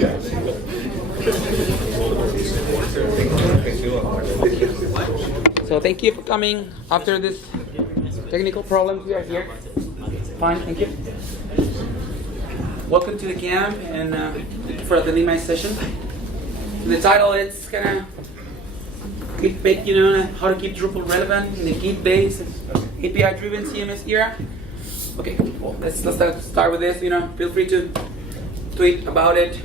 So thank you for coming after this technical problems. We are here. Fine, thank you. Welcome to the camp and thank you for attending my session. The title is kind of how to keep Drupal relevant in the Git-based API-driven CMS era. Okay, well, let's start with this. Feel free to tweet about it.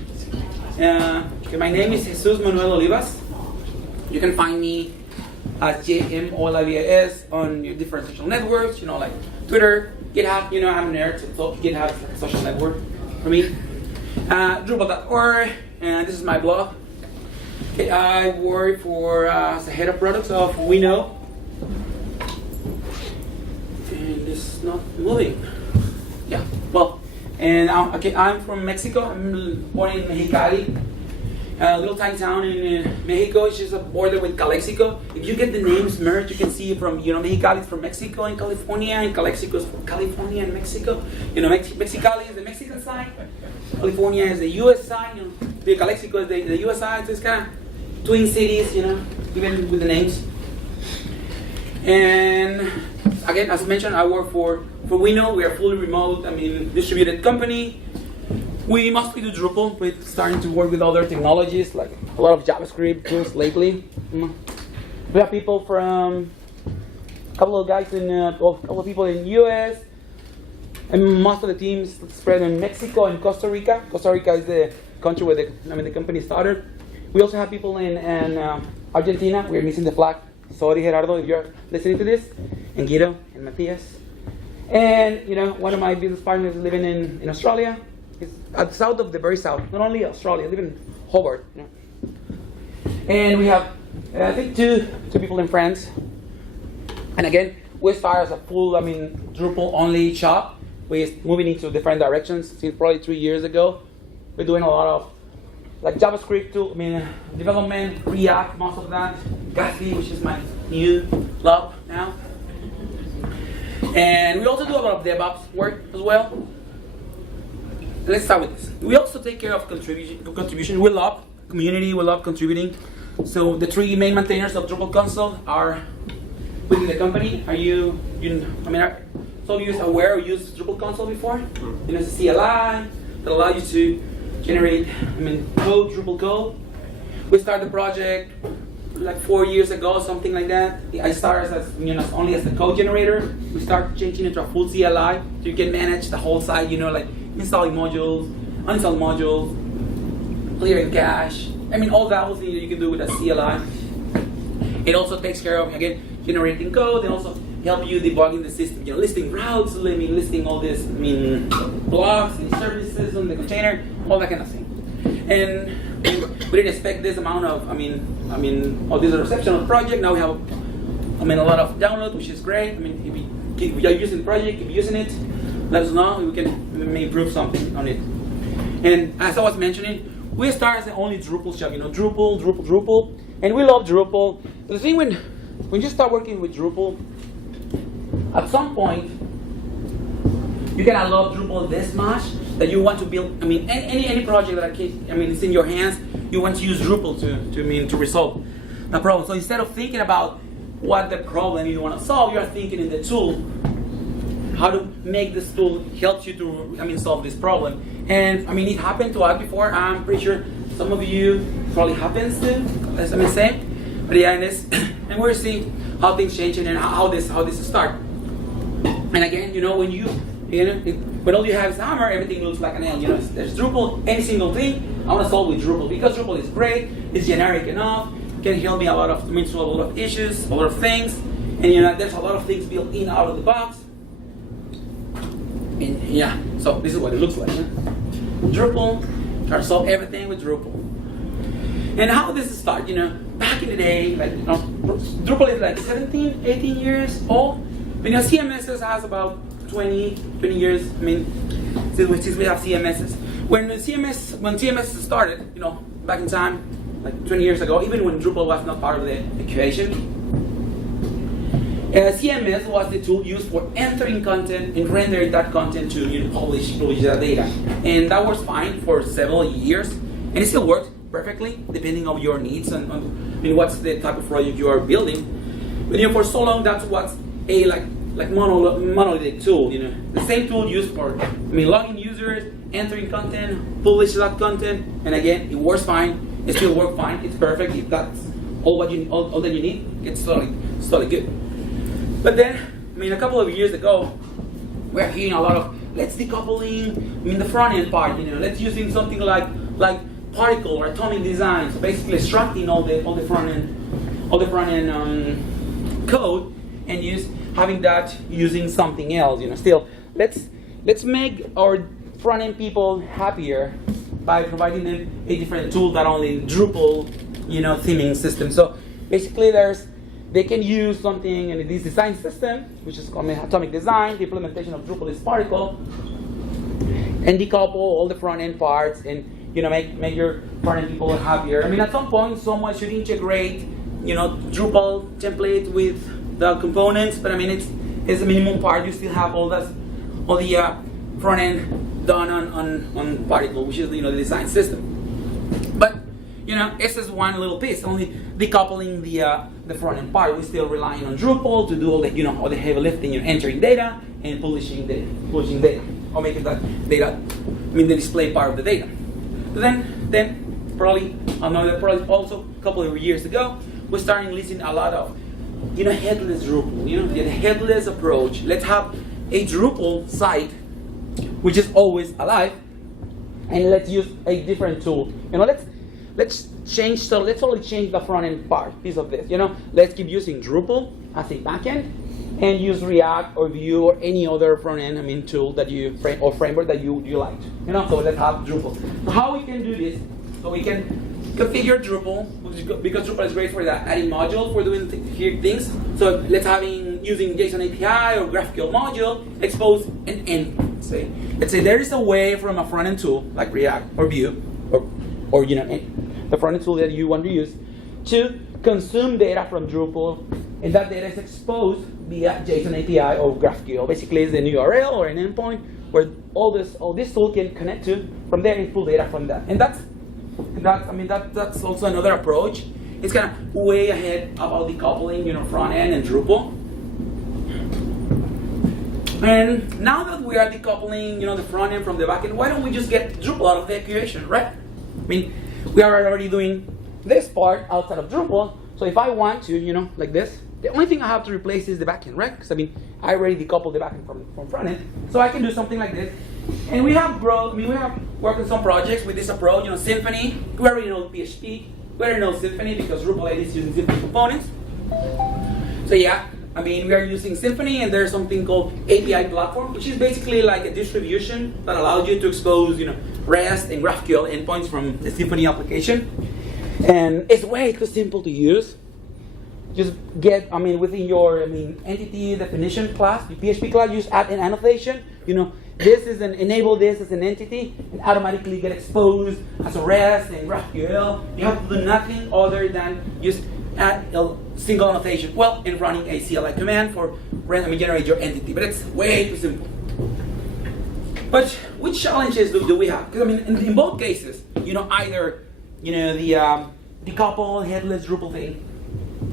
Okay, my name is Jesus Manuel Olivas. You can find me as JMOLIVAS on your different social networks. Like Twitter, GitHub. I'm a nerd, so GitHub is like a social network for me. Drupal.org, and this is my blog. Okay, I work for as the head of products of WeKnow. And this is not moving. Yeah, well, and I'm from Mexico. I'm born in Mexicali, a little tiny town in Mexico. It's just a border with Calexico. If you get the names merged, you can see from Mexicali is from Mexico and California, and Calexico is from California and Mexico. Mexicali is the Mexican side, California is the U.S. side. The Calexico is the U.S. side. So it's kind of twin cities, even with the names. And again, as mentioned, I work for WeKnow. We are fully remote, distributed company. We mostly do Drupal. We're starting to work with other technologies, like a lot of JavaScript tools lately. We have people from a couple of guys a couple of people in US, and most of the teams spread in Mexico and Costa Rica. Costa Rica is the country where the company started. We also have people in Argentina. We're missing the flag. Sorry, Gerardo, if you're listening to this. And Guido and Matthias. And, one of my business partners living in Australia. He's at the south of the very south. Not only Australia, living in Hobart. And we have, I think, two people in France. And again, we started as a full, Drupal-only shop. We're moving into different directions since probably 3 years ago. We're doing a lot of JavaScript tool, development, React, most of that. Gatsby, which is my new love now. And we also do a lot of DevOps work as well. Let's start with this. We also take care of contribution. We love community, we love contributing. So the three main maintainers of Drupal console are within the company. Are some of you aware or used Drupal console before? It's a CLI that allows you to generate, code, Drupal code. We started the project like 4 years ago, something like that. I started as only as a code generator. We started changing it to a full CLI, so you can manage the whole site. Like installing modules, uninstall modules, clearing cache. All that whole thing that you can do with a CLI. It also takes care of generating code and also help you debugging the system. Listing routes, listing all this, blocks and services on the container, all that kind of thing. And we didn't expect this amount of, this reception of the project. Now we have, a lot of download, which is great. If you're using the project, keep using it. Let us know. We can improve something on it. And as I was mentioning, we started as the only Drupal shop. Drupal, and we love Drupal. But the thing when you start working with Drupal, at some point, you cannot love Drupal this much that you want to build. Any project that it's in your hands, you want to use Drupal to resolve the problem. So instead of thinking about what the problem you want to solve, you are thinking in the tool, how to make this tool help you to solve this problem. And it happened to us before. I'm pretty sure some of you probably happens to, as I say. But yeah, and we're seeing how things change and how this start. And again, when all you have is Hammer, everything looks like an L. There's Drupal, any single thing, I want to solve with Drupal because Drupal is great, it's generic enough, can help me solve a lot of issues, a lot of things, and there's a lot of things built in out of the box. And yeah, so this is what it looks like. Drupal, try to solve everything with Drupal. And how does it start? Back in the day, Drupal is like 17, 18 years old. CMSs has about 20 years. Since we have CMSs. When CMS started, back in time, like 20 years ago, even when Drupal was not part of the equation, CMS was the tool used for entering content and rendering that content to publish that data. And that was fine for several years. and it still works perfectly depending on your needs and on, I mean, what's the type of project you are building. But for so long, that's what's a monolithic tool. The same tool used for logging users, entering content, publish that content, and again, it works fine. It still works fine. It's perfect. If that's all that you need, it's totally good. But then, a couple of years ago, we're hearing a lot of let's decoupling. The front end part. Let's using something like particle or atomic design. So basically, extracting all the front end code and having that using something else. Still, let's make our front end people happier by providing them a different tool that only Drupal, theming system. So basically, they can use something in this design system, which is called atomic design. The implementation of Drupal is particle, and decouple all the front end parts and make your front end people happier. At some point, someone should integrate Drupal template with the components, but it's a minimum part. You still have all the front end done on particle, which is the design system. But this is one little piece, only decoupling the front end part. We're still relying on Drupal to do all the heavy lifting, entering data and publishing data, or making that data, the display part of the data. Then probably also a couple of years ago, we're starting listening a lot of headless Drupal, the headless approach. Let's have a Drupal site which is always alive, and let's use a different tool. Let's only change the front end piece of this. Let's keep using Drupal as a backend and use React or Vue or any other front end tool that or framework that you like. So let's have Drupal. So how we can do this? So we can configure Drupal, because Drupal is great for that adding module for doing things. So let's using JSON API or GraphQL module expose an endpoint. Let's say there is a way from a front end tool like React or Vue or the front end tool that you want to use to consume data from Drupal, and that data is exposed via JSON API or GraphQL. Basically, it's an URL or an endpoint where all this tool can connect to from there and pull data from that. And that's also another approach. It's kind of way ahead about decoupling, front end and Drupal. And now that we are decoupling, the front end from the back end, why don't we just get Drupal out of the equation, right? We are already doing this part outside of Drupal. So if I want to, like this, the only thing I have to replace is the backend, right? Because I already decoupled the backend from front end, so I can do something like this. And we have worked on some projects with this approach. Symfony. We already know PHP. We already know Symfony because Drupal is using Symfony components. So yeah, we are using Symfony, and there's something called API platform, which is basically like a distribution that allows you to expose, REST and GraphQL endpoints from the Symfony application. And it's way too simple to use. Just get, within your, entity definition class, the PHP class, just add an annotation. Enable this as an entity, and automatically get exposed as a REST and GraphQL. You have to do nothing other than just add a single annotation. Well, and running a CLI command for generate your entity, but it's way too simple. But which challenges do we have? Because in both cases, either the decouple headless Drupal thing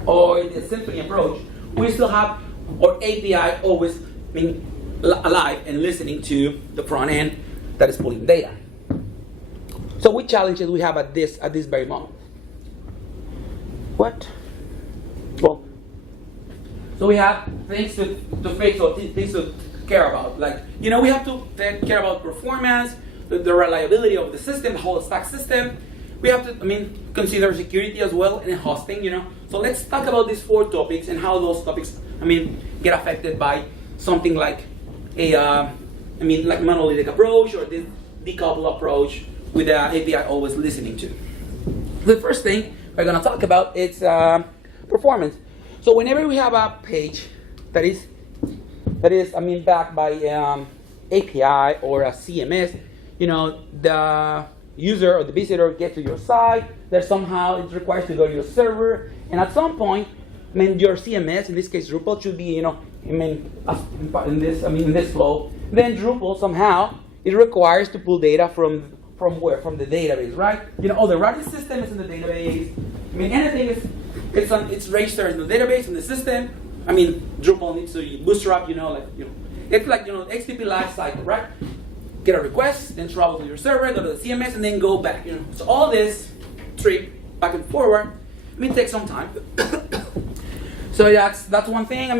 or the Symfony approach, we still have our API always alive and listening to the front end that is pulling data. So which challenges we have at this very moment? What? Well, so we have things to fix or things to care about. Like, we have to care about performance, the reliability of the system, the whole stack system. We have to, consider security as well and hosting, So let's talk about these 4 topics and how those topics, get affected by something like like monolithic approach or this decouple approach with the API always listening to. The first thing we're going to talk about is performance. So whenever we have a page that is backed by API or a CMS, the user or the visitor gets to your site. There's somehow it requires to go to your server, and at some point, your CMS, in this case Drupal, should be in this flow. Then Drupal somehow it requires to pull data from from where? From the database, right? The routing system is in the database. I mean, anything it's registered in the database, in the system. I mean, Drupal needs to bootstrap, it's like, HTTP life cycle, right? Get a request, then travel to your server, go to the CMS, and then go back, So all this trip, back and forward, take some time. So that's one thing. I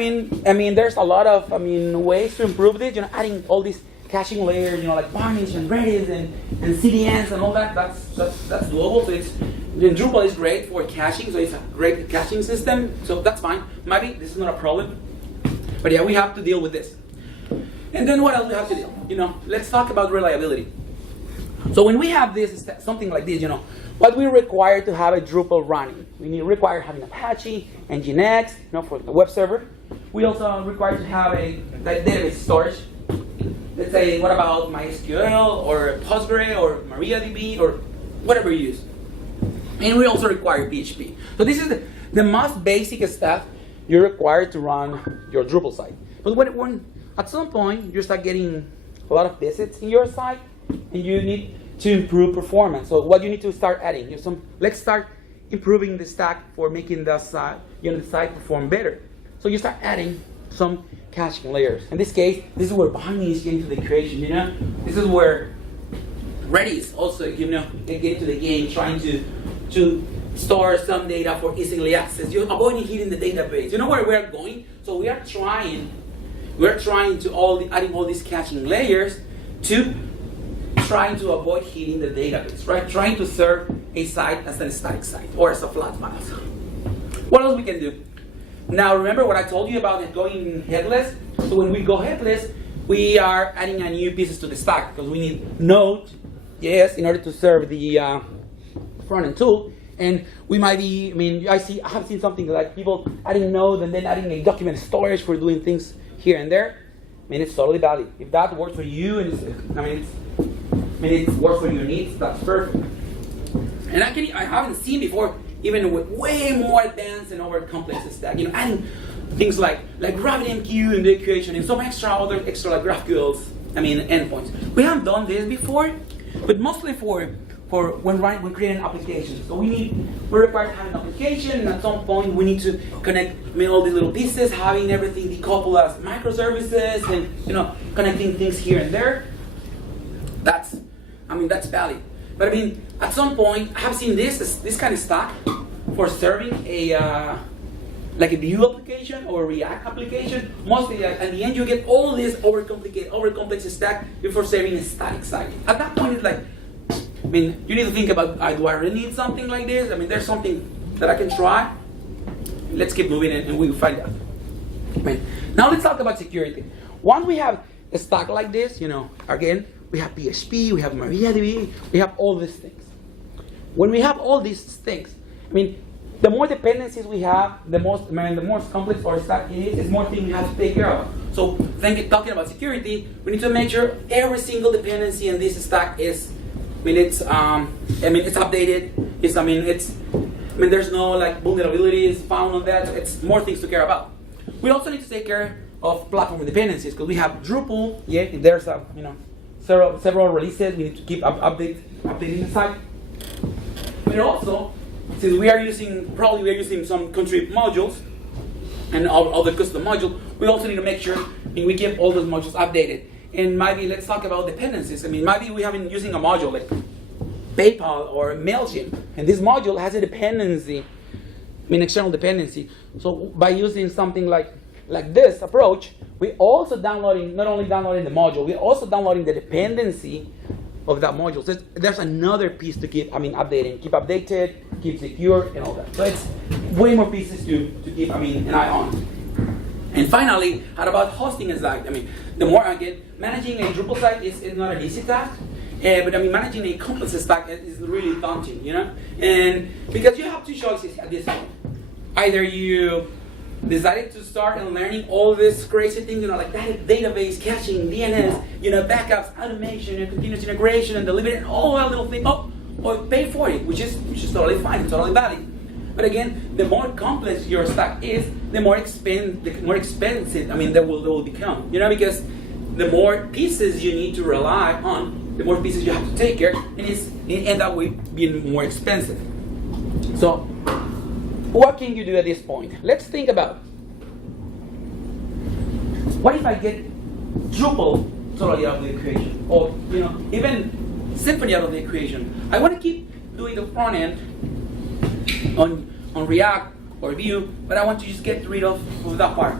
mean, there's a lot of, ways to improve this, adding all these caching layers, like Varnish and Redis and CDNs and all that. That's doable. So Drupal is great for caching, so it's a great caching system. So that's fine. Maybe this is not a problem, but yeah, we have to deal with this. And then what else we have to deal? Let's talk about reliability. So when we have this, something like this, what we require to have a Drupal running, we require having Apache and Nginx, for the web server. We also require to have a database storage. Let's say, what about MySQL or Postgre or MariaDB or whatever you use. And we also require PHP. So this is the most basic stuff you're required to run your Drupal site. But when at some point you start getting a lot of visits in your site, and you need to improve performance. So what you need to start adding, let's start improving the stack for making the site perform better. So you start adding some caching layers. In this case, this is where Varnish get into the equation. This is where Redis also get into the game, trying to store some data for easily access. You're avoiding hitting the database. You know where we're going? So we're trying to adding all these caching layers to trying to avoid hitting the database, right? Trying to serve a site as a static site or as a flat file. What else we can do? Now remember what I told you about going headless? So when we go headless, we are adding a new pieces to the stack because we need Node.js in order to serve the front-end tool. And we might be, I have seen something like people adding Node and then adding a document storage for doing things here and there. It's totally valid. If that works for you, and it works for your needs, that's perfect. And I haven't seen before, even with way more advanced and over complex stack, adding things like RabbitMQ in the equation and some extra like GraphQL's, endpoints. We haven't done this before, but mostly for when creating applications. So we're required to have an application, and at some point we need to connect all these little pieces, having everything decoupled as microservices, and connecting things here and there. That's valid. But at some point I have seen this kind of stack for serving a Vue application or a React application. Mostly at the end you get all this overcomplex stack before serving a static site. At that point it's like, you need to think about, do I really need something like this? There's something that I can try. Let's keep moving and we'll find out. Now let's talk about security. Once we have a stack like this, again, we have PHP, we have MariaDB, we have all these things. When we have all these things, the more dependencies we have, the more complex our stack is more things we have to take care of. So talking about security, we need to make sure every single dependency in this stack is it's updated. There's no vulnerabilities found on that. So it's more things to care about. We also need to take care of platform dependencies because we have Drupal. Yeah, there's several releases. We need to keep updating the site. But also, since we are using some contrib modules and other custom modules, we also need to make sure we keep all those modules updated. And maybe let's talk about dependencies. Maybe we have been using a module like PayPal or MailChimp, and this module has a dependency, external dependency. So by using something like this approach, we also not only downloading the module, we're also downloading the dependency of that module. So there's another piece to keep updating, keep updated, keep secure, and all that. So it's way more pieces to keep an eye on. And finally, how about hosting a site? The more managing a Drupal site is not an easy task, but managing a complex stack is really daunting, And because you have two choices at this point. Either you decided to start and learning all this crazy things, like database, caching, DNS, backups, automation, and continuous integration, and delivery, and all that little thing, or pay for it, which is totally fine, totally valid. But again, the more complex your stack is, the more expensive that will become. Because the more pieces you need to rely on the more pieces you have to take care, and it ends up being more expensive. So, what can you do at this point? Let's think about, what if I get Drupal totally out of the equation, or even Symfony out of the equation? I want to keep doing the front end on React or Vue, but I want to just get rid of that part.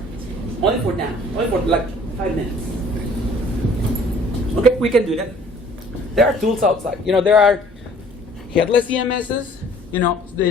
Only for now, only for like 5 minutes. Okay, we can do that. There are tools outside. There are headless CMSs. And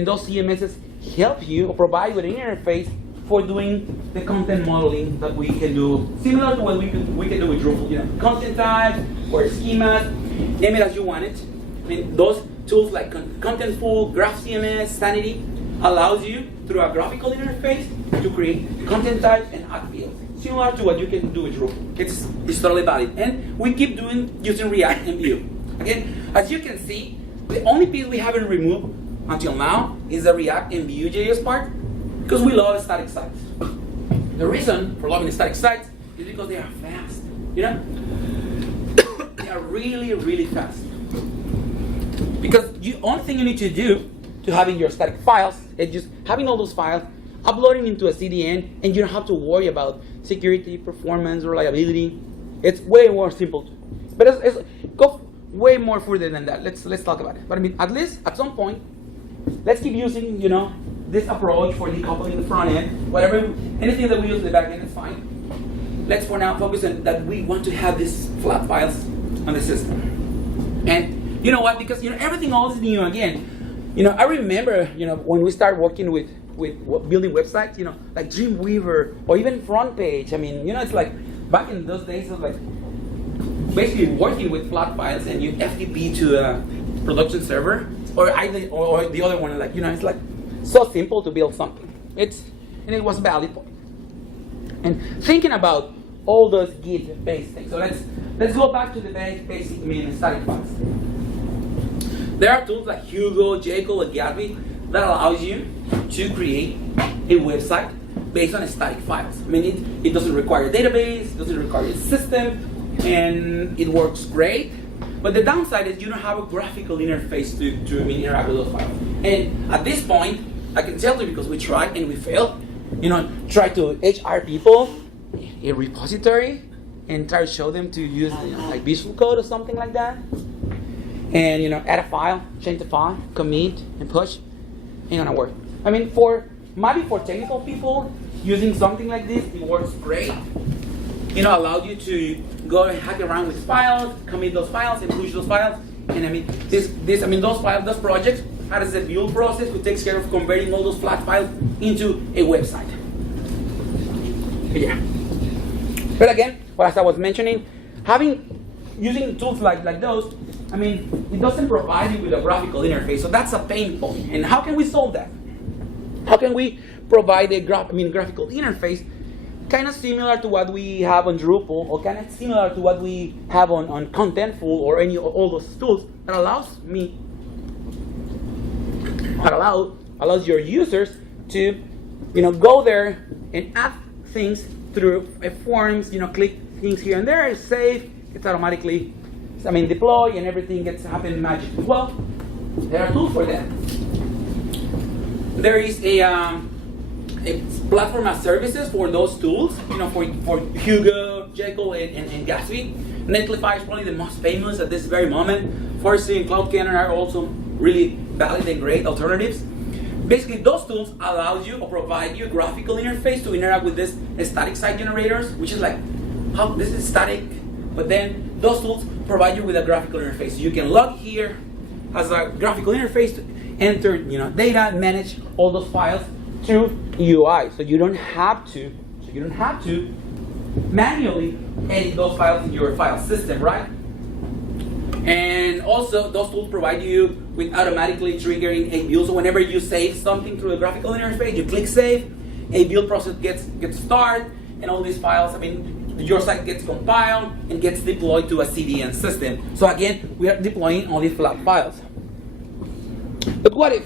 those CMSs help you or provide with an interface for doing the content modeling that we can do, similar to what we can do with Drupal. Content types or schemas, name it as you want it. I mean, those tools like Contentful, Graph CMS, Sanity allows you through a graphical interface to create content types and add fields, similar to what you can do with Drupal. It's totally valid, and we keep using React and Vue. Again, as you can see, the only piece we haven't removed until now is the React and Vue.js part, because we love static sites. The reason for loving static sites is because they are fast. They are really, really fast. Because the only thing you need to do to having your static files is just having all those files, uploading into a CDN, and you don't have to worry about security, performance, reliability. It's way more simple. But it's go way more further than that. Let's talk about it. But I mean, at least at some point, let's keep using this approach for decoupling the front end. Anything that we use in the back end is fine. Let's for now focus on that we want to have these flat files on the system. And you know what? Because everything else is new again. I remember when we started working with building websites, like Dreamweaver or even FrontPage. I mean, it's like back in those days, it was like basically working with flat files and you FTP to a production server, or the other one, like it's like so simple to build something. And it was valid. And thinking about all those Git-based things. So let's go back to the basic static files. There are tools like Hugo, Jekyll, and Gabi that allows you to create a website based on static files. I mean, it doesn't require a database, it doesn't require a system, and it works great. But the downside is you don't have a graphical interface to interact with those files. And at this point, I can tell you because we tried and we failed. Try to HR people a repository and try to show them to use like Visual Code or something like that. And add a file, change the file, commit, and push. Ain't gonna work. I mean, maybe for technical people using something like this, it works great. Allowed you to go and hack around with files, commit those files, and push those files. And I mean, those projects has a build process which takes care of converting all those flat files into a website. Yeah. But again, as I was mentioning, using tools like those, I mean, it doesn't provide you with a graphical interface, so that's a pain point. And how can we solve that? How can we provide a graphical interface kind of similar to what we have on Drupal, or kind of similar to what we have on Contentful or all those tools that allows your users to go there and add things through forms, click things here and there, save, it's automatically deploy, and everything gets happen magically. Well, there are tools for that. There is a platform as services for those tools, for Hugo, Jekyll, and Gatsby. Netlify is probably the most famous at this very moment. Forcy and Cloud Cannon are also really valid and great alternatives. Basically, those tools allow you or provide you a graphical interface to interact with this static site generators, which is like, this is static, but then those tools provide you with a graphical interface. You can log here as a graphical interface to enter, data, manage all those files through UI. So you don't have to manually edit those files in your file system, right? And also, those tools provide you with automatically triggering a build. So whenever you save something through a graphical interface, you click save, a build process gets started, and all these files, your site gets compiled and gets deployed to a CDN system. So again, we are deploying only flat files. But what if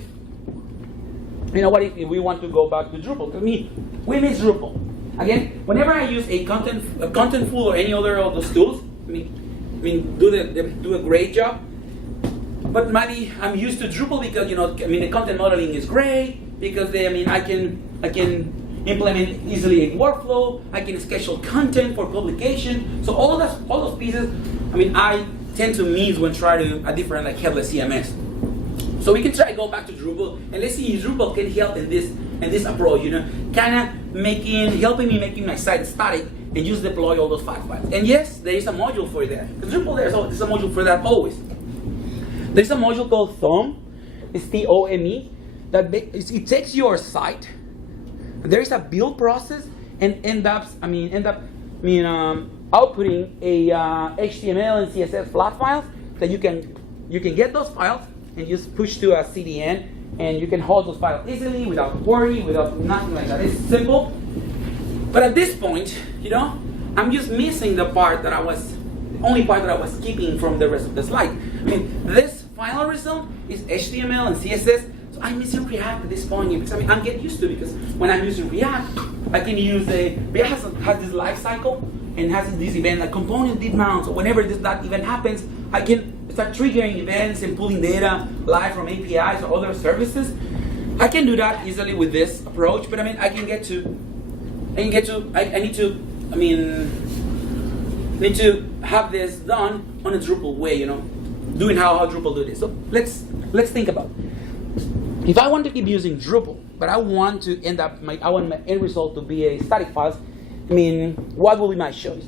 we want to go back to Drupal? Because we miss Drupal. Again, whenever I use a Contentful or any other of those tools, mean, do a great job. But maybe I'm used to Drupal because the content modeling is great because I can implement easily a workflow. I can schedule content for publication. So all those pieces. I tend to miss when trying to a different like headless CMS. So we can try to go back to Drupal and let's see if Drupal can help in this approach. Kind of helping me making my site static and just deploy all those files. And yes, there is a module for that. Because Drupal there's a module for that always. There's a module called Thome. It's TOME. It takes your site. There is a build process and end up outputting a HTML and CSS flat files that you can get those files and just push to a CDN and you can hold those files easily without worry, without nothing like that. It's simple. But at this point, I'm just missing the only part that I was keeping from the rest of the slide. This final result is HTML and CSS. So I'm missing React at this point because I'm getting used to it because when I'm using React, I can use React has this life cycle and has this event like component did mount. So whenever that event happens, I can start triggering events and pulling data live from APIs or other services. I can do that easily with this approach, but I need to have this done on a Drupal way, doing how Drupal do this. So let's think about it. If I want to keep using Drupal, but I want my end result to be a static file, what will be my choice?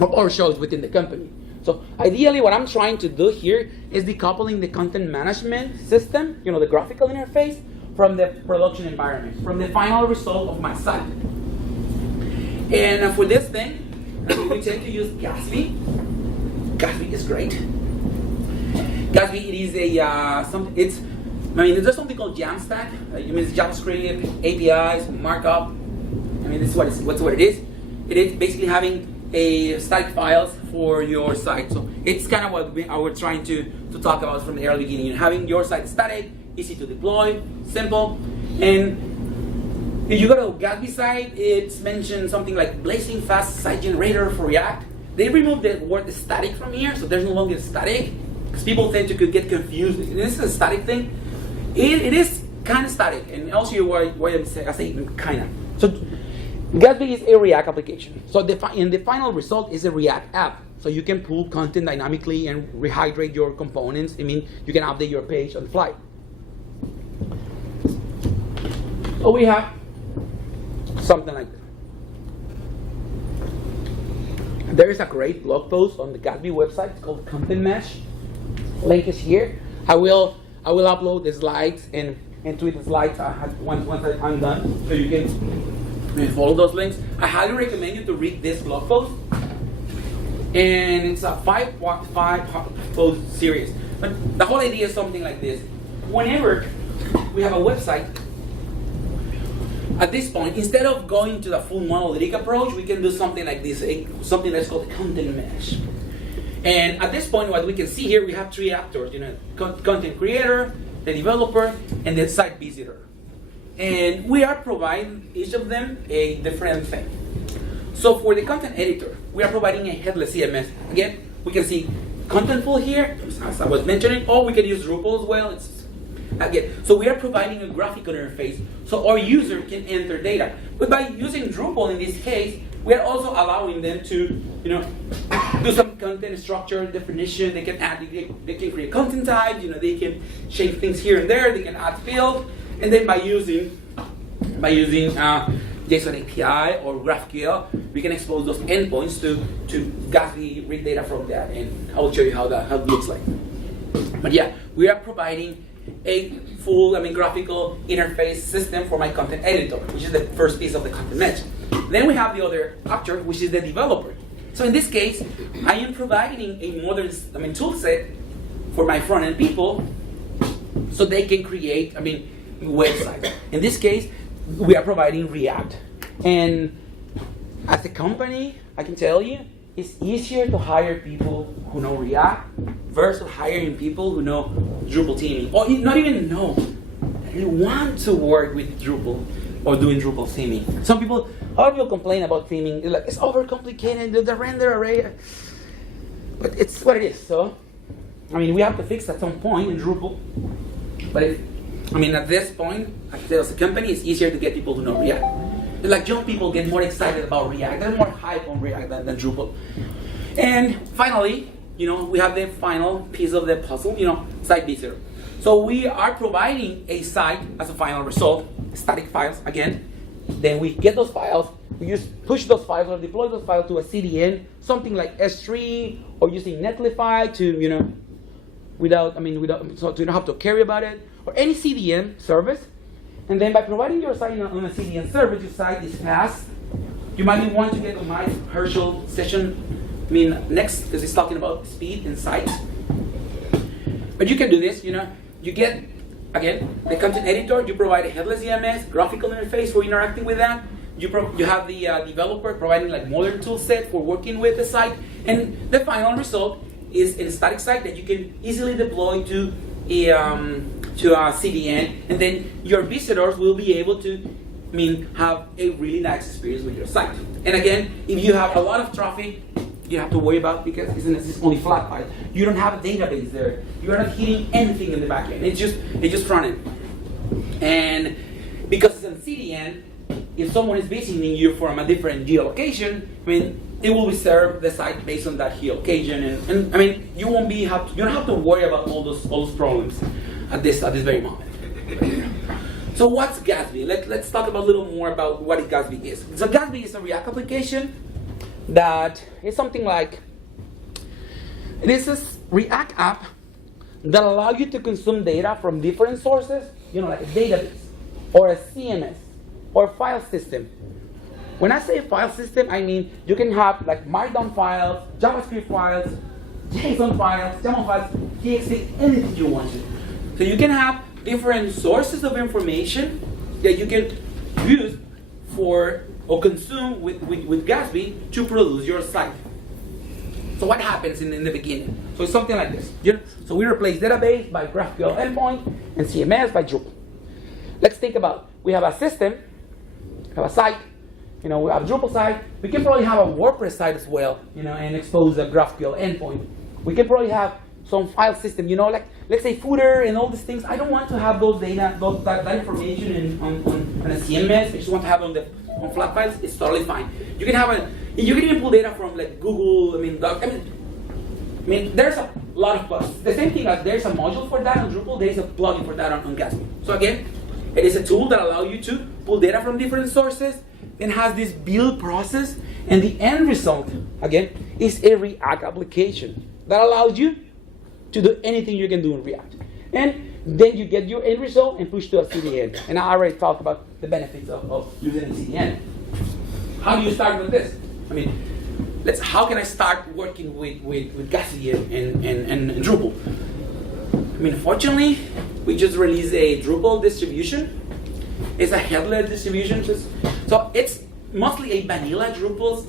Or choice within the company. So ideally what I'm trying to do here is decoupling the content management system, the graphical interface, from the production environment, from the final result of my site. And for this thing, we tend to use Gatsby. Gatsby is great. Gatsby, it is there's something called JAMstack. It's JavaScript, APIs, markup. This is what it is. It is basically having a static files for your site. So it's kind of what we're trying to talk about from the early beginning. Having your site static, easy to deploy, simple. And if you go to Gatsby site, it's mentioned something like blazing fast site generator for React. They removed the word static from here, so there's no longer static because people tend to get confused. This is a static thing. It is kind of static, and also why I say kind of. So Gatsby is a React application. So the final result is a React app. So you can pull content dynamically and rehydrate your components. You can update your page on the fly. So we have something like that. There is a great blog post on the Gatsby website. It's called Content Mesh. Link is here. I will upload the slides and tweet the slides once I'm done, so you can follow those links. I highly recommend you to read this blog post, and it's a 5 post series. But the whole idea is something like this: whenever we have a website, at this point, instead of going to the full monolithic approach, we can do something like this, something that's called a content mesh. And at this point, what we can see here, we have 3 actors, content creator, the developer, and the site visitor. And we are providing each of them a different thing. So for the content editor, we are providing a headless CMS. Again, we can see Contentful here, as I was mentioning, or we can use Drupal as well. So we are providing a graphical interface so our user can enter data. But by using Drupal in this case, we are also allowing them to, do some content structure definition. They can add, they can create content types. They can change things here and there. They can add fields, and then by using JSON API or GraphQL, we can expose those endpoints to Gatsby, read data from that, and I will show you how it looks like. But yeah, we are providing a full, graphical interface system for my content editor, which is the first piece of the content mesh. Then we have the other actor, which is the developer. So in this case, I am providing a modern, tool set for my front-end people, so they can create, websites. In this case, we are providing React. And as a company, I can tell you, it's easier to hire people who know React versus hiring people who know Drupal theming, or not even know. They want to work with Drupal or doing Drupal theming. A lot of people complain about theming. They're like, it's overcomplicated, the render array. But it's what it is. So, I mean, we have to fix at some point in Drupal. But at this point, as a company, it's easier to get people to know React. It's like young people get more excited about React. There's more hype on React than Drupal. And finally, we have the final piece of the puzzle, site visitor. So we are providing a site as a final result, static files again. Then we get those files, we just push those files or deploy those files to a CDN, something like S3 or using Netlify to, so you don't have to carry about it, or any CDN service. And then by providing your site on a CDN service, your site is fast. You might want to get a my Herschel session next, because it's talking about speed and sites. But you can do this, you get, again, the content editor, you provide a headless CMS, graphical interface for interacting with that. You have the developer providing like modern tool set for working with the site. And the final result is a static site that you can easily deploy to a CDN, and then your visitors will be able to have a really nice experience with your site. And again, if you have a lot of traffic, you have to worry about, because it's only flat file. You don't have a database there. You are not hitting anything in the backend. It's just front end. And because it's on CDN, if someone is visiting you from a different geolocation, it will serve the site based on that geolocation, and you you don't have to worry about all those problems at this very moment. So what's Gatsby? Let's talk about a little more about what Gatsby is. So Gatsby is a React application that is something like, this is React app that allows you to consume data from different sources, like a database or a CMS or file system. When I say file system, I mean you can have like Markdown files, JavaScript files, JSON files, YAML files, TXT, anything you want to. So you can have different sources of information that you can use for or consume with Gatsby to produce your site. So what happens in the beginning? So it's something like this. So we replace database by GraphQL endpoint and CMS by Drupal. Let's think about, we have a system, have a site, we have a Drupal site. We can probably have a WordPress site as well, and expose a GraphQL endpoint. We can probably have some file system, like let's say footer and all these things. I don't want to have those data, that information on a CMS. I just want to have it on flat files. It's totally fine. You can even pull data from like Google. There's a lot of plugins. The same thing as there's a module for that on Drupal, there's a plugin for that on Gatsby. So again, it is a tool that allows you to pull data from different sources, then has this build process, and the end result, again, is a React application that allows you to do anything you can do in React. And then you get your end result and push to a CDN. And I already talked about the benefits of using a CDN. How do you start with this? How can I start working with Gatsby and Drupal? Fortunately, we just released a Drupal distribution. It's a headless distribution. So it's mostly a vanilla Drupal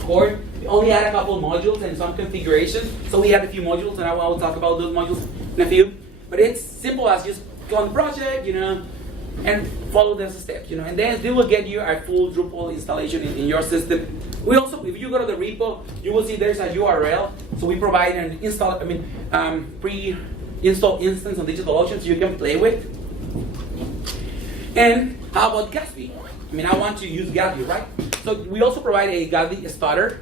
core. We only add a couple of modules and some configurations. So we have a few modules, and I will talk about those modules in a few. But it's simple as just go on the project, and follow the steps, and then they will get you a full Drupal installation in your system. We also, if you go to the repo, you will see there's a URL. So we provide an pre-install instance on DigitalOcean so you can play with. And how about Gatsby? I want to use Gatsby, right? So we also provide a Gatsby starter.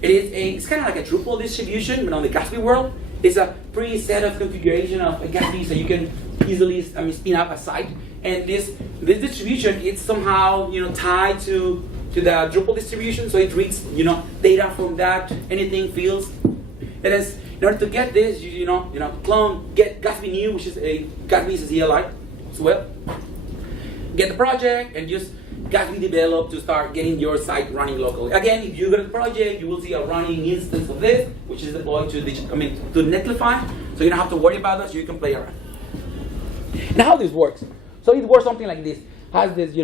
It's kind of like a Drupal distribution, but on the Gatsby world. It's a preset of configuration of a Gatsby, so you can easily spin up a site. And this distribution, it's somehow tied to the Drupal distribution, so it reads data from that, anything, fields. And in order to get this, clone get Gatsby new, which is Gatsby is a CLI as well. Get the project and just Gatsby develop to start getting your site running locally. Again, if you go to the project, you will see a running instance of this, which is deployed to Netlify, so you don't have to worry about that, so you can play around. And how this works? So it works something like this. Has this,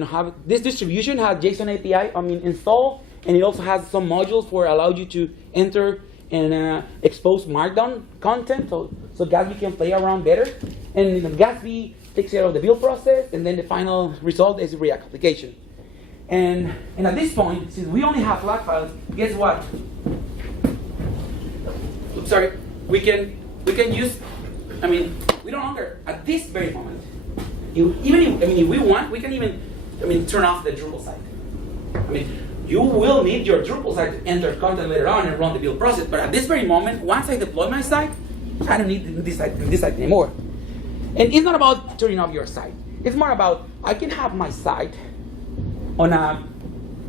this distribution has JSON API, installed, and it also has some modules for allow you to enter and expose Markdown content, so Gatsby can play around better. And Gatsby takes care of the build process, and then the final result is a React application. And at this point, since we only have flat files, guess what? sorry, we can use, I mean, we no longer, at this very moment, if we want, we can even, turn off the Drupal site. I mean, you will need your Drupal site to enter content later on and run the build process, but at this very moment, once I deploy my site, I don't need this site anymore. And it's not about turning off your site. It's more about, I can have my site on a,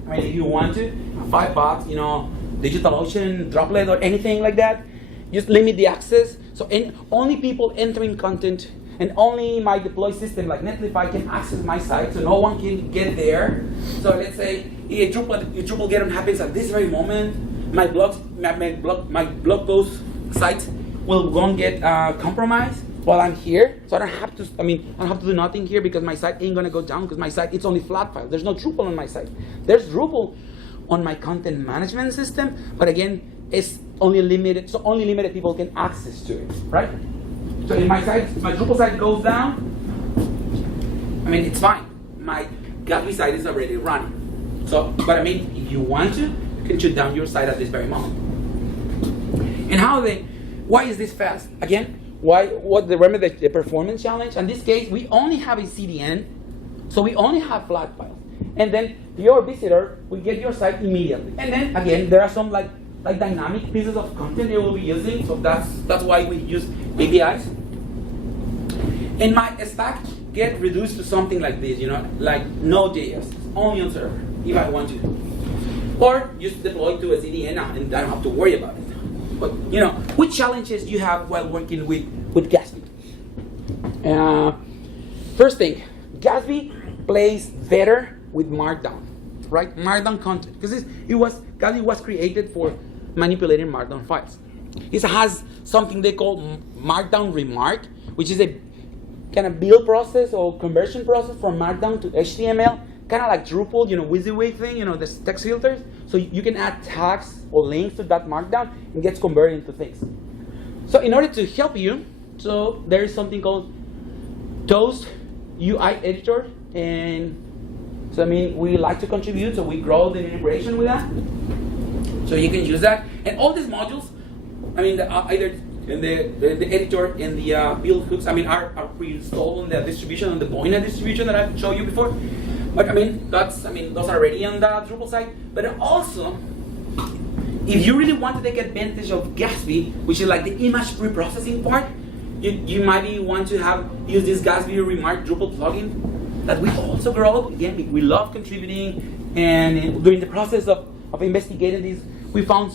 if you want to, a 5-box, DigitalOcean, Droplet, or anything like that. Just limit the access, so only people entering content and only my deploy system like Netlify can access my site, so no one can get there. So let's say if Drupal get on happens at this very moment, my blog post site will go and get compromised while I'm here. So I don't have to. I don't have to do nothing here because my site ain't gonna go down because my site it's only flat file. There's no Drupal on my site. There's Drupal on my content management system, but again, it's only limited. So only limited people can access to it, right? So if my Drupal site goes down, it's fine. My Gatsby site is already running. So, but if you want to, you can shut down your site at this very moment. And why is this fast? Again, remember the performance challenge? In this case, we only have a CDN, so we only have flat files. And then your visitor will get your site immediately. And then again, there are some like dynamic pieces of content they will be using, so that's why we use APIs. And my stack get reduced to something like this, like Node.js, only on server, if I want to. Or just deploy to a CDN and I don't have to worry about it. But which challenges you have while working with Gatsby? First thing, Gatsby plays better with Markdown, right? Markdown content, because Gatsby was created for manipulating Markdown files. It has something they call Markdown remark, which is a kind of build process or conversion process from Markdown to HTML, kind of like Drupal, WYSIWYG thing, the text filters. So you can add tags or links to that Markdown and gets converted into things. So in order to help you, so there is something called Toast UI editor, and so we like to contribute, so we grow the integration with that. So you can use that, and all these modules, either the editor and the build hooks, are pre-installed on the distribution, on the Boina distribution that I've showed you before. But those are already on the Drupal side. But also, if you really want to take advantage of Gatsby, which is like the image pre-processing part, you might want to use this Gatsby Remark Drupal plugin that we also grow. Again, we love contributing, and during the process of investigating this, we found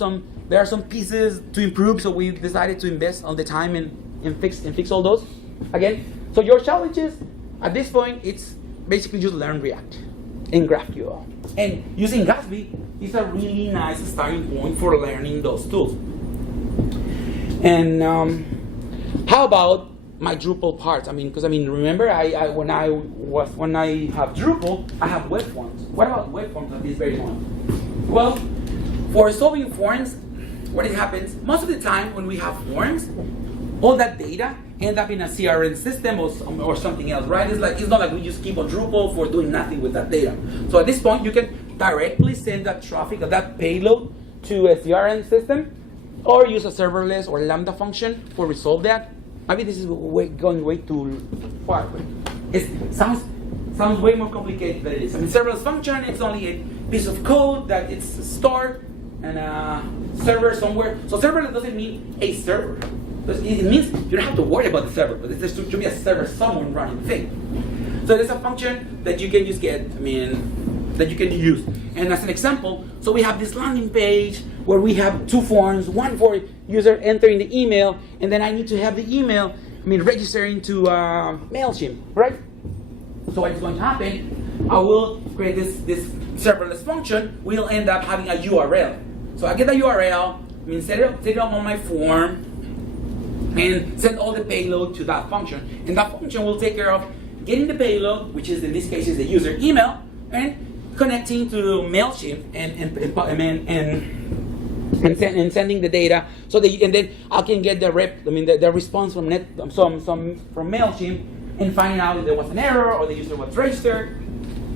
there are some pieces to improve, so we decided to invest all the time and fix all those. Again, so your challenges at this point, it's basically just learn React and GraphQL. And using Gatsby is a really nice starting point for learning those tools. And how about my Drupal parts? Because remember, when I have Drupal, I have web forms. What about web forms at this very moment? Well, for solving forms, what happens most of the time when we have forms, all that data end up in a CRM system or something else, right? It's not like we just keep on Drupal for doing nothing with that data. So at this point, you can directly send that traffic or that payload to a CRM system, or use a serverless or Lambda function for resolve that. Maybe this is going way too far. It sounds way more complicated than it is. Serverless function, it's only a piece of code that it's stored and a server somewhere. So serverless doesn't mean a server. It means you don't have to worry about the server, but there should be a server somewhere running the thing. So there's a function that you can just get, that you can use. And as an example, so we have this landing page where we have two forms, one for user entering the email, and then I need to have the email, registering to MailChimp, right? So what's going to happen, I will create this serverless function, we'll end up having a URL. So I get the URL, set it up on my form, and send all the payload to that function. And that function will take care of getting the payload, which is in this case is the user email, and connecting to MailChimp and sending the data. So and then I can get the response from from MailChimp and finding out if there was an error or the user was registered,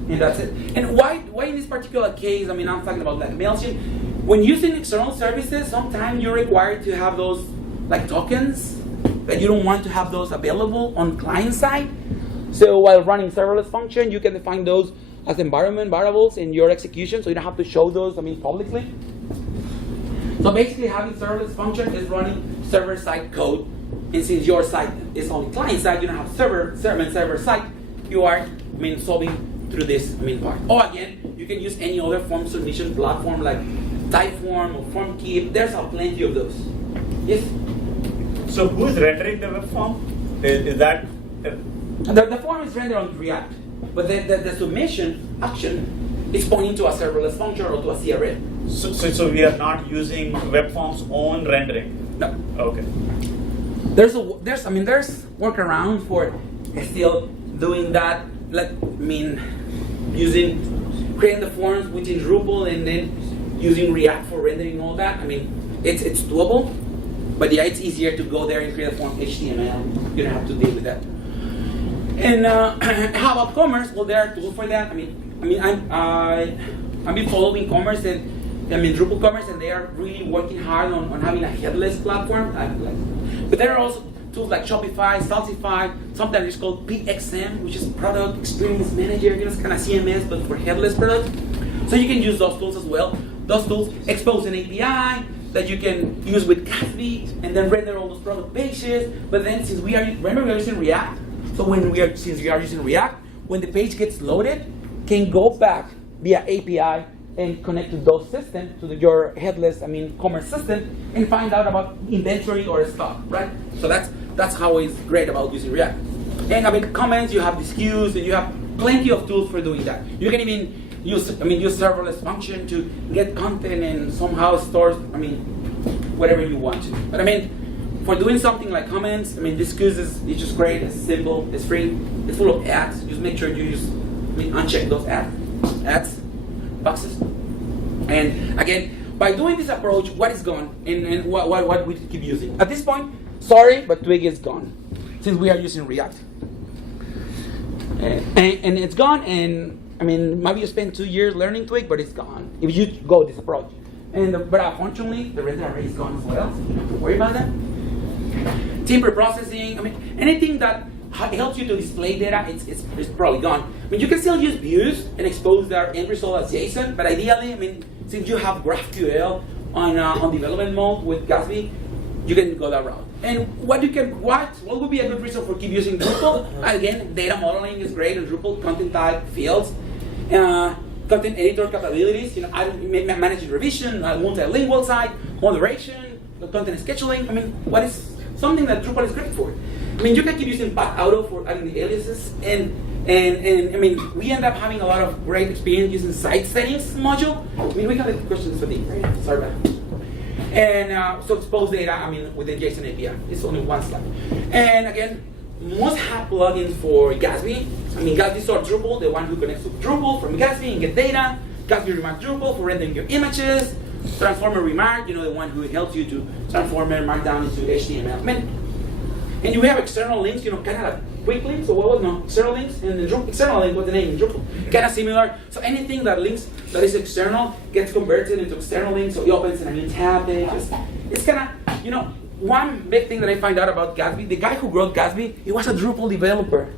and that's it. And why in this particular case? I'm talking about like MailChimp. When using external services, sometimes you're required to have those like tokens, that you don't want to have those available on client side. So while running serverless function, you can define those as environment variables in your execution, so you don't have to show those, publicly. So basically, having serverless function is running server-side code, and since your site is only client-side, you don't have server-side, you are, solving through this, part. Or again, you can use any other form submission platform like Typeform or FormKeep. There's plenty of those. Yes? So who's rendering the web form? Is that? The form is rendered on React, but the submission action is pointing to a serverless function or to a CRM. So we are not using web form's own rendering? No. Okay. There's workaround for still doing that, creating the forms within Drupal and then using React for rendering all that. It's doable, but yeah, it's easier to go there and create a form HTML. You don't have to deal with that. And how about commerce? Well, there are tools for that. I've been following commerce and Drupal commerce, and they are really working hard on having a headless platform. But there are also tools like Shopify, Salsify, sometimes it's called PXM, which is Product Experience Manager, it's kind of CMS, but for headless products. So you can use those tools as well. Those tools expose an API that you can use with Gatsby and then render all those product pages. But then since we are using React, so since we are using React, when the page gets loaded, can go back via API and connect to those systems, to your headless, commerce system, and find out about inventory or stock, right? So that's how it's great about using React. And comments, you have these queues, and you have plenty of tools for doing that. You can even use serverless function to get content and somehow store, whatever you want to. But for doing something like comments, this queues is just great. It's simple. It's free. It's full of ads. Just make sure you uncheck those ads boxes. And again, by doing this approach, what is gone and what we keep using? At this point, sorry, but Twig is gone since we are using React. And it's gone. And maybe you spent 2 years learning Twig, but it's gone if you go this approach. But unfortunately, the render array is gone as well. So you don't have to worry about that. Team preprocessing, anything that helps you to display data, it's probably gone. You can still use views and expose their end result as JSON, but ideally, since you have GraphQL on development mode with Gatsby, you can go that route. And what would be a good reason for keep using Drupal? Again, data modeling is great in Drupal, content type, fields, content editor capabilities, managing revision, multilingual site, moderation, content scheduling. What is something that Drupal is great for? You can keep using path auto for adding the aliases, and we end up having a lot of great experience using site settings module. We have a questions for the right? Sorry about that. And so expose data, with the JSON API. It's only one slide. And again, most have plugins for Gatsby. Gatsby store Drupal, the one who connects to Drupal from Gatsby and get data. Gatsby Remark Drupal for rendering your images. Transformer Remark, the one who helps you to transform Markdown into HTML. And you have external links, kind of like quick links, or what was no external links, and the Drupal external link, what's the name in Drupal? Kind of similar. So anything that is external gets converted into external links, so it opens in a new tab page. It's kind of, one big thing that I find out about Gatsby, the guy who wrote Gatsby, he was a Drupal developer.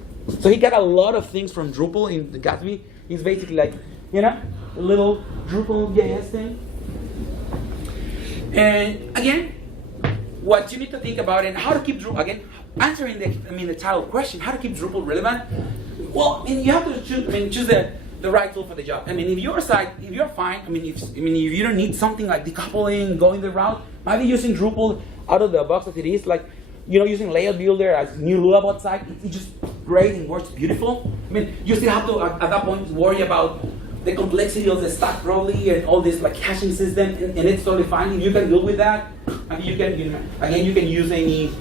So he got a lot of things from Drupal in the Gatsby. He's basically like, a little Drupal JS thing. And again, what you need to think about and how to keep Drupal, again, answering the title question, how to keep Drupal relevant. Well, you have to choose the right tool for the job. If you're fine, if you don't need something like decoupling, going the route, maybe using Drupal out of the box as it is, like, using Layout Builder as new Lulabot site, it's just great and works beautiful. You still have to, at that point, worry about the complexity of the stack probably and all this caching system, and it's totally fine. If you can deal with that, you can use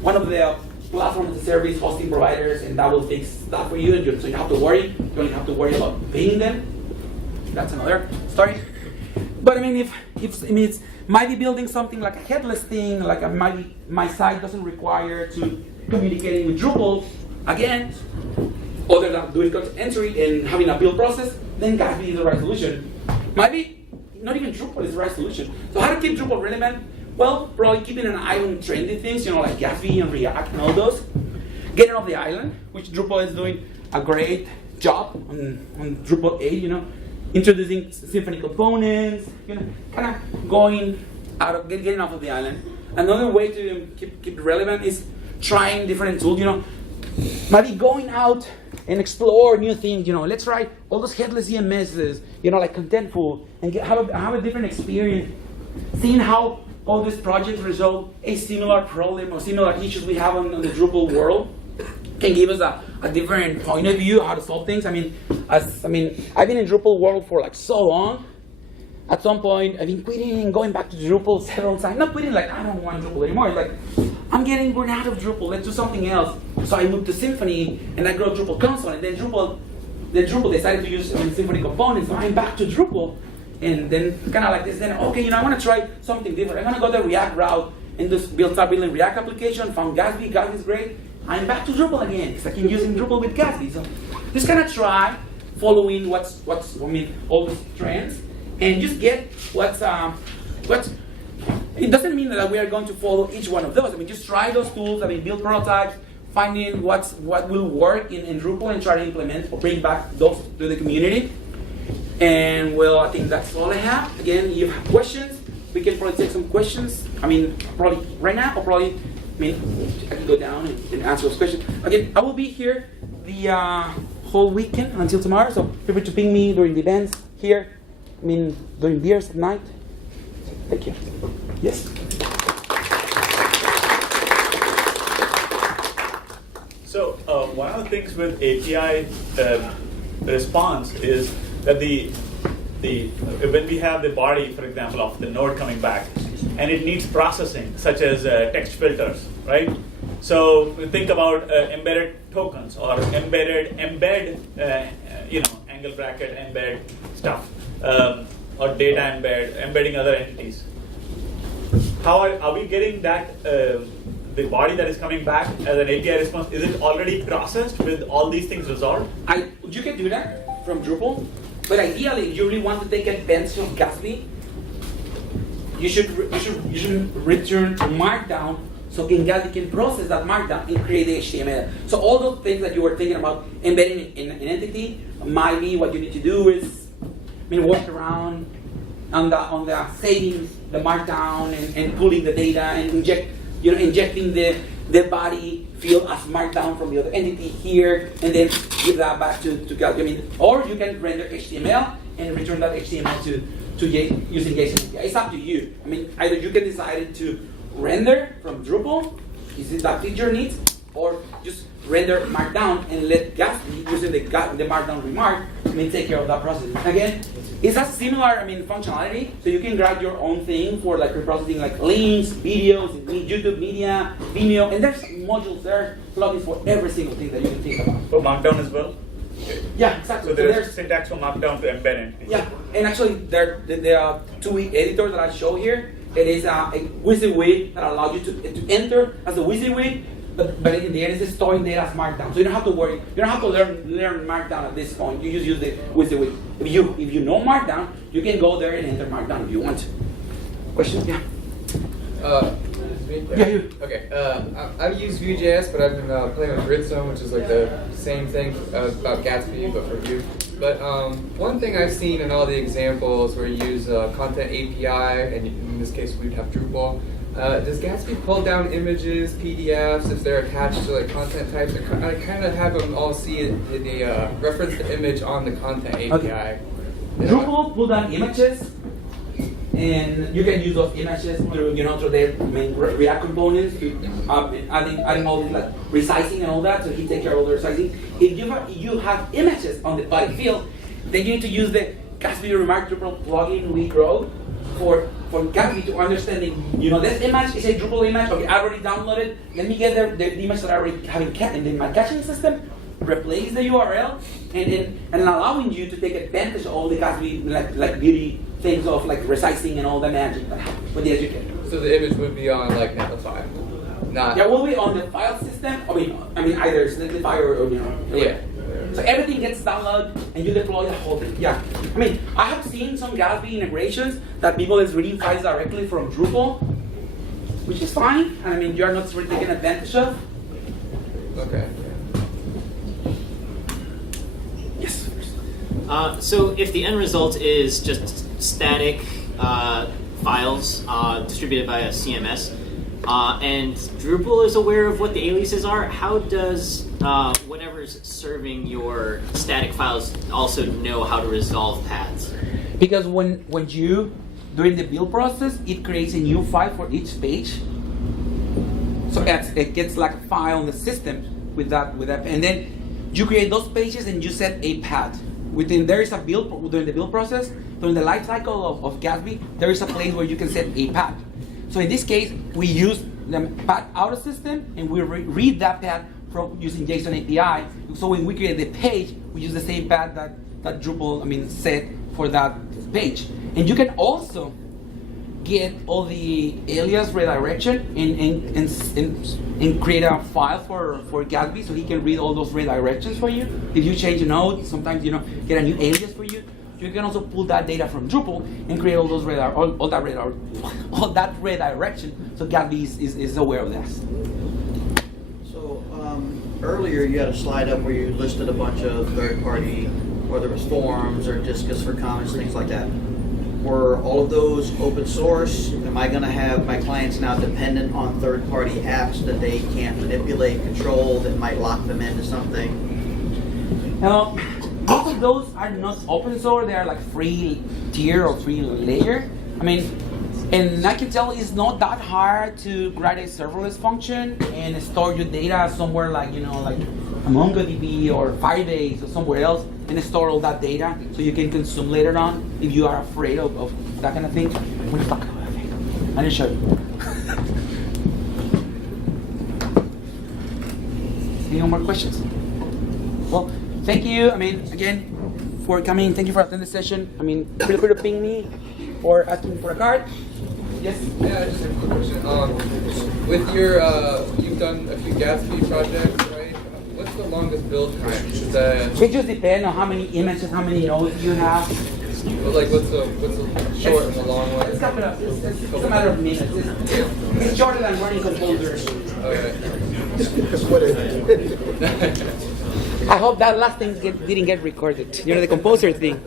one of the platform as a service hosting providers, and that will fix that for you. So you don't have to worry. You don't have to worry about paying them. That's another story. But if it's might be building something like a headless thing, like my site doesn't require to communicating with Drupal again, other than doing content entry and having a build process, then Gatsby is the right solution. Maybe not even Drupal is the right solution. So how to keep Drupal relevant? Well, probably keeping an eye on trendy things, like Gatsby and React and all those. Getting off the island, which Drupal is doing a great job on Drupal 8, introducing Symfony components, kind of going out of, getting off of the island. Another way to keep it relevant is trying different tools, maybe going out and explore new things, let's try all those headless CMSs, like Contentful, and have a different experience, seeing how all these projects resolve a similar problem or similar issues we have on the Drupal world can give us a different point of view how to solve things. I've been in Drupal world for like so long. At some point, I've been quitting and going back to Drupal several times. Not quitting like I don't want Drupal anymore. It's like I'm getting bored out of Drupal. Let's do something else. So I moved to Symfony and I grew Drupal console. And then Drupal decided to use Symfony components. So I'm back to Drupal. And then kind of like this. Then okay, I want to try something different. I'm gonna go the React route and just start building React application. Found Gatsby. Gatsby's great. I'm back to Drupal again because I can use Drupal with Gatsby. So just kind of try following all these trends and just get what's. It doesn't mean that we are going to follow each one of those. Just try those tools. Build prototypes, finding what will work in Drupal and try to implement or bring back those to the community. And well, I think that's all I have. Again, you have questions. We can probably take some questions. Probably right now or probably. I can go down and answer those questions. Again, I will be here the whole weekend until tomorrow, so feel free to ping me during the events here. During beers at night. Thank you. Yes? So one of the things with API response is that when we have the body, for example, of the node coming back, and it needs processing, such as text filters, right? So we think about embedded tokens or embed, angle bracket embed stuff, or data embedding other entities. How are we getting that, the body that is coming back as an API response, is it already processed with all these things resolved? You can do that from Drupal, but ideally, if you really want to take advantage of Gatsby, you should return to Markdown so Gatsby can process that Markdown and create the HTML. So all those things that you were thinking about embedding in an entity, might be what you need to do is work around on the saving the Markdown and pulling the data and injecting the body field as Markdown from the other entity here, and then give that back to Gatsby. Or you can render HTML and return that HTML to using JSON API. It's up to you. Either you can decide to render from Drupal, is it that feature needs, or just render Markdown and let Gatsby, using the Markdown remark, take care of that process. Again, it has similar functionality, so you can grab your own thing for reprocessing links, videos, YouTube media, Vimeo, and there's modules there, plugins for every single thing that you can think about. For Markdown as well? Yeah, exactly. So there's syntax for Markdown to embed entities. Yeah, and actually there are two editors that I show here. It is a WYSIWYG that allows you to enter as a WYSIWYG, but in the end it's storing data as Markdown. So you don't have to worry. You don't have to learn Markdown at this point. You just use the WYSIWYG. If you know Markdown, you can go there and enter Markdown if you want. Question? Yeah. Yeah, you. Okay. I've used Vue.js, but I've been playing with Gridstone, which is the same thing about Gatsby, but for Vue. But one thing I've seen in all the examples where you use Content API, and in this case we'd have Drupal, does Gatsby pull down images, PDFs, if they're attached to content types? I kind of have them all see the reference the image on the Content API. Okay. Drupal pull down images, and you can use those images through the main React components, adding all this resizing and all that. So he takes care of all the resizing. If you have images on the body field, then you need to use the Gatsby Remark Drupal plugin we wrote for Gatsby to understanding. This image is a Drupal image. Okay, I already downloaded. Let me get the image that I already have in my caching system. Replace the URL and allowing you to take advantage of all the Gatsby beauty things of resizing and all the magic that happens with the educator. So the image would be on Netlify, not. Yeah, will be on the file system. Either it's Netlify or Yeah. So everything gets downloaded and you deploy the whole thing. Yeah. I have seen some Gatsby integrations that people is reading files directly from Drupal, which is fine. I mean, you are not really taken advantage of. Okay. Yes. So if the end result is just static files distributed by a CMS, and Drupal is aware of what the aliases are, how does whatever's serving your static files also know how to resolve paths? Because when you, during the build process, it creates a new file for each page. So it gets like a file in the system with that, and then you create those pages and you set a path. There is a build, during the build process, during the life cycle of Gatsby, there is a place where you can set a path. So in this case, we use the path out of system, and we read that path from using JSON API. So when we create the page, we use the same path that Drupal, set for that page. And you can also get all the alias redirection and create a file for Gatsby, so he can read all those redirections for you. If you change a node, sometimes get a new alias for you. You can also pull that data from Drupal and create all those all that redirection, so Gabi is aware of that. So earlier you had a slide up where you listed a bunch of third-party, whether it was forms or discus for comments, things like that. Were all of those open source? Am I going to have my clients now dependent on third-party apps that they can't manipulate, control, that might lock them into something? Most of those are not open source. They are like free tier or free layer. And I can tell it's not that hard to write a serverless function and store your data somewhere like MongoDB or Firebase or somewhere else, and store all that data so you can consume later on if you are afraid of that kind of thing. What the fuck? I didn't show you. Any more questions? Well, thank you. Again, for coming. Thank you for attending the session. Feel free to ping me or asking for a card. Yes? Yeah, just a quick question. With your, you've done a few Gatsby projects, right? What's the longest build time? Is that, It just depends on how many images, how many nodes you have. what's the short and the long one? It's a matter of minutes. It's shorter than running composers. Okay. I hope that last thing didn't get recorded. The composer thing.